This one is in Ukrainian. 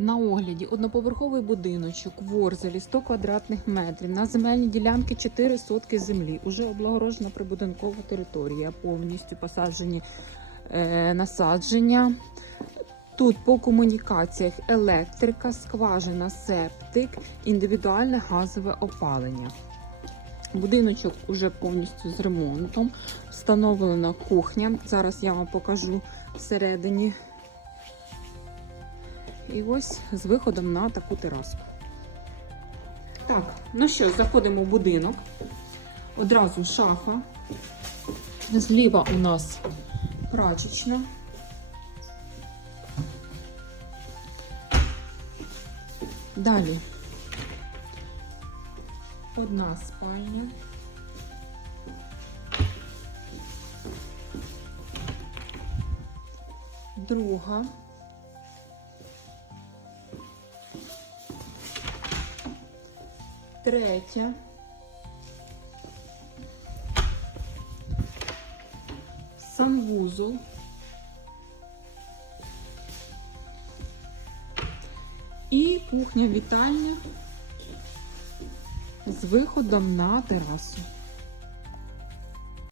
На огляді одноповерховий будиночок Ворзелі 100 квадратних метрів. На земельній ділянці 4 сотки землі. Уже облагорожена прибудинкова територія, повністю посаджені е, насадження. Тут по комунікаціях електрика, скважина, септик, індивідуальне газове опалення. Будиночок уже повністю з ремонтом. Встановлена кухня. Зараз я вам покажу всередині. І ось з виходом на таку тераску. Так, ну що, заходимо в будинок. Одразу шафа. Зліва у нас прачечна. Далі одна спальня. Друга. Третя. Санвузол. І кухня-вітальня з виходом на терасу.